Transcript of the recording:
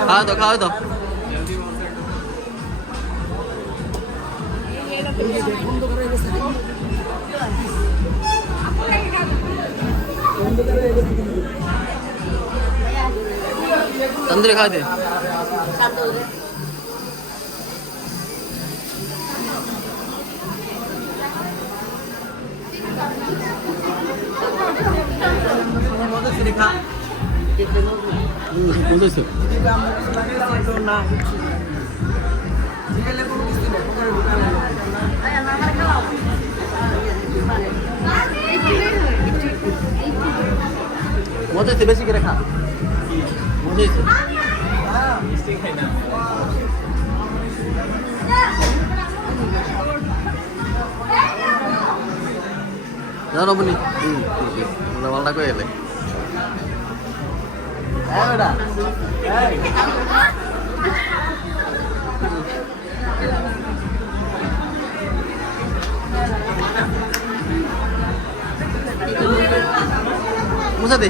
খাওয়া তো খাওয়া তো तंदूरी खा दे মজা বেশি করে খা মজা জানো বলি মালটা করে এলে মুছা দে